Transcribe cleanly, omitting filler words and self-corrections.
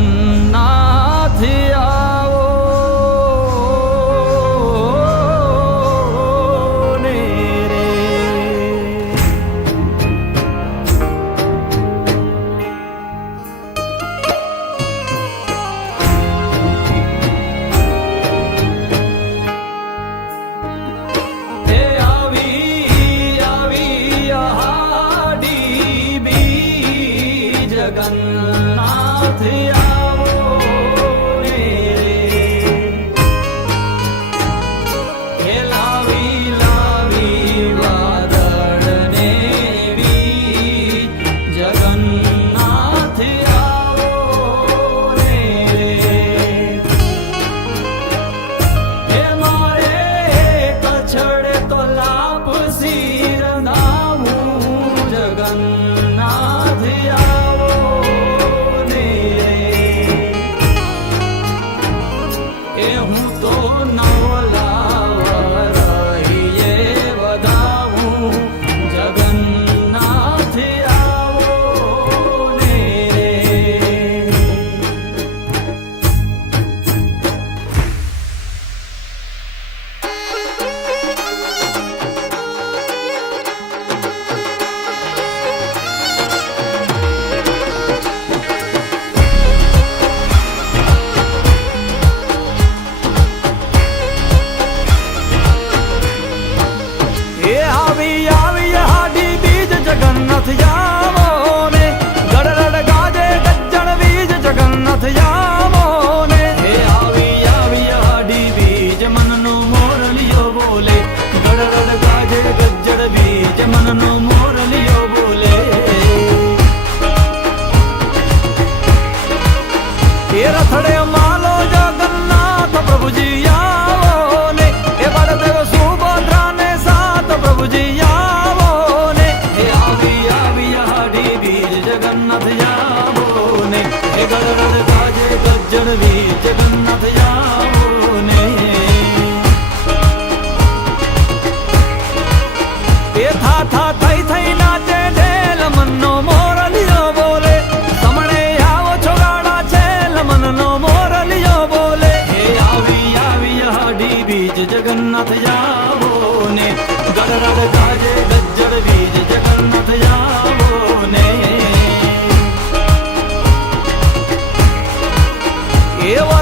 જગન્નાથ આવો ને રે. જગન્નાથ આવો ને રે. હે લાવી લાવી વાદળને વી જગન્નાથ આવો ને રે. હે મારે કછડે તો લાપસી રંધાવું જગન્નાથ આવો. હું તો નવલા રહીએ વધાવું જગન્નાથ આવો ને રે. જગન્નાથ જાવો ને ગડરડ ગાજે ગજ્જણ બીજ જગન્નાથ જાવો ને. હે આવી આવી હાડી બીજ મનનો મોરલિયો બોલે ગડરડ ગાજે ગજ્જણ બીજ મનનો મોરલિયો બોલે. એ રથડે માલો જગન્નાથ પ્રભુજી આવો ને. એ બળદેવ સુભદ્રા ને સાત પ્રભુજી આવો ને. જગન્નાથ જાવો ને. એ ગડરડ ગાજે ગજ્જણ વીર જગન્નાથ જાવો ને. એ થા થા થઈ થઈ નાચે ઢેલ મનનો મોરલિયો બોલે સમણે આવો છો ગાડા છેલ મનનો મોરલિયો બોલે. હે આવી આવી હાડી બીજ જગન્નાથ જાવો ને. ગડરડ ગાજે ગજ્જણ વીર જગન્નાથ જાવો ને. એવા